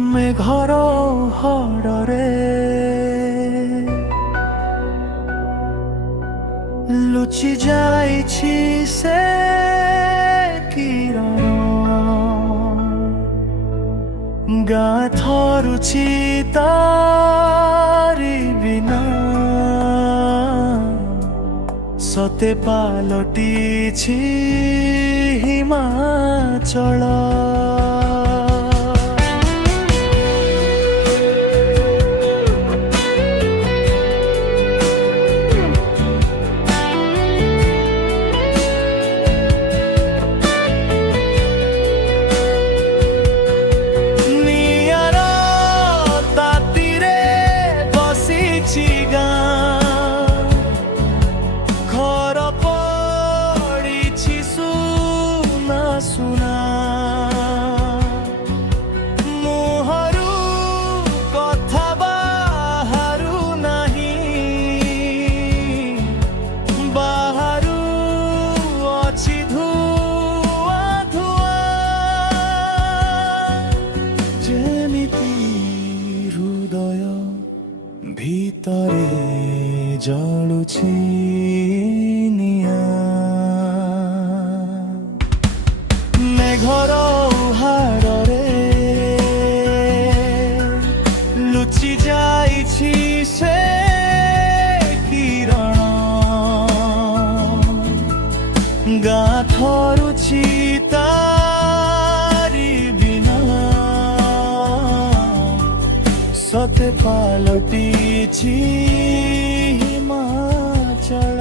मेघर हड़रे लुचि जाइछि से किरण गाँ थरुछि तारी बिना सते पालटिछि हिमाचल। सुना मुहरु कथा बाहरु नहीं बाहरु अछि धुआ धुआ जेमिति हृदय भितरे जलुछि मेघर उहाड़रे लुचि जाइछि से किरण गाँ थरुछि तारी बिना सते पालटिछि हिमाचल।